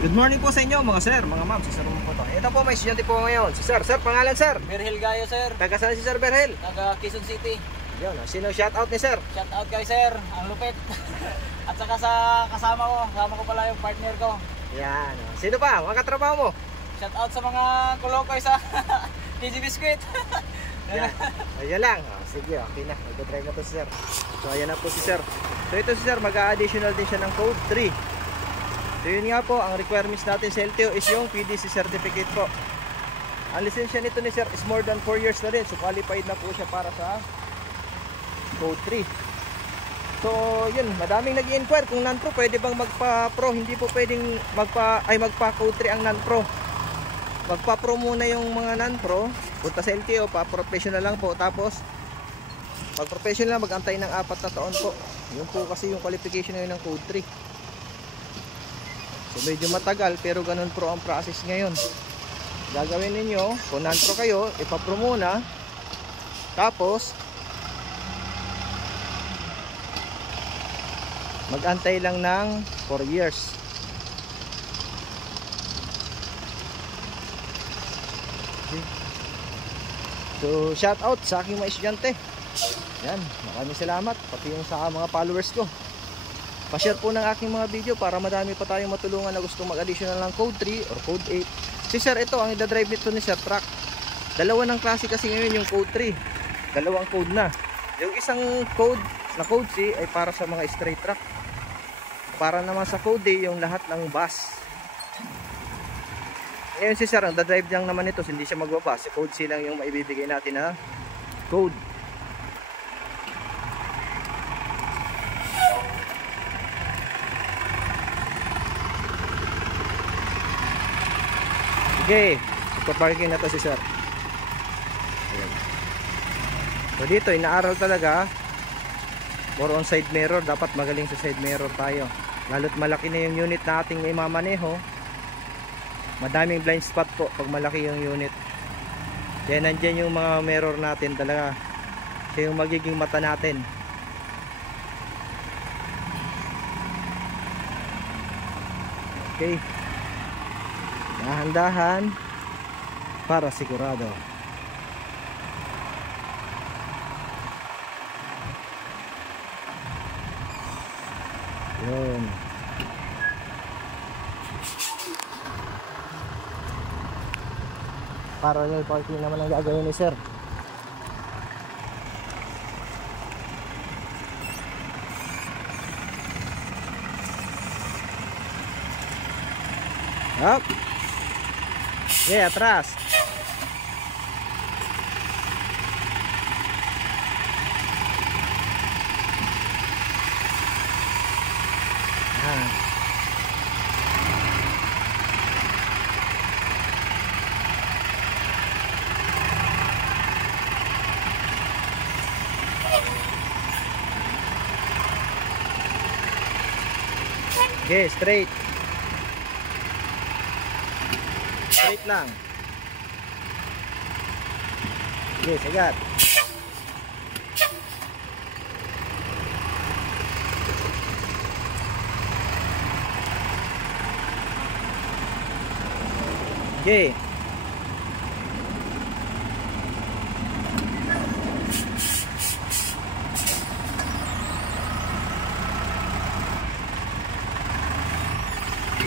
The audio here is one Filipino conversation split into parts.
Good morning po sa inyo mga sir, mga ma'am, si sir mo po to. Ito po may estudyante po ngayon. Si sir, pangalan sir? Berhel Gayo sir. Taga saan si sir Berhel? Taga Quezon City. Yun, sino shout out ni sir? Shout out kay sir, ang lupit. At saka sa kasama ko pala yung partner ko. Yan, sino pa? Mga katrabaho mo? Shout out sa mga kulokoy sa TG Biscuit. Yan, ayan lang. Sige, okay na, mag-try na to si sir. So ayan na po si sir. So ito si sir, mag-a-additional din siya ng code 3. So yun nga po, ang requirements natin sa LTO is yung PDC certificate po. Ang lisensya nito ni sir is more than 4 years na rin. So qualified na po siya para sa code 3. So yun, madaming nag-i-inquire kung non-pro pwede bang magpa-pro. Hindi po pwedeng magpa-code 3 ang non-pro. Magpa-pro muna yung mga non-pro. Punta sa LTO, pa-professional lang po. Tapos pag professional, mag-antay ng 4 na taon po. Yun po kasi yung qualification na yun ng code 3. So medyo matagal pero ganun pro ang process ngayon. Gagawin ninyo, kung non-pro kayo, ipa-pro muna. Tapos mag-antay lang ng 4 years. Okay. So shout out sa aking mga estudyante. Yan, maraming salamat pati yung sa mga followers ko. Pa-share po ng aking mga video para madami pa tayong matulungan na gustong mag-additional ng code 3 or code 8. Si sir, ito ang idadrive nito ni sir, truck. Dalawa ng klase kasi ngayon yung code 3. Dalawang code na. Yung isang code na code C ay para sa mga straight truck. Para naman sa code D, yung lahat ng bus. Ngayon si sir, ang dadrive lang naman ito, hindi siya magbabas. Si code C lang yung maibibigay natin na code. Okay, ipaparking na to si sir. Ayan. So dito, inaaral talaga more on side mirror. Dapat magaling sa side mirror tayo. Lalo't malaki na yung unit na ating may mamaneho. Madaming blind spot po pag malaki yung unit. Kaya nandyan yung mga mirror natin talaga. Siya yung magiging mata natin. Okay, dahan-dahan para sigurado. Yun. Para yung parking naman ang gagawin ni sir. Up. Okay, atras. Okay, straight. Straight lang. Okay, sagat. Okay.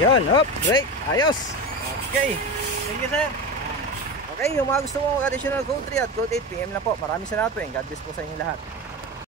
Yun, up, great, ayos. Okay. Thank you sir. Okay, yung mga gusto mo mag-additional code 3 at code 8 PM lang po. Maraming salamat po. God bless po sa inyo lahat.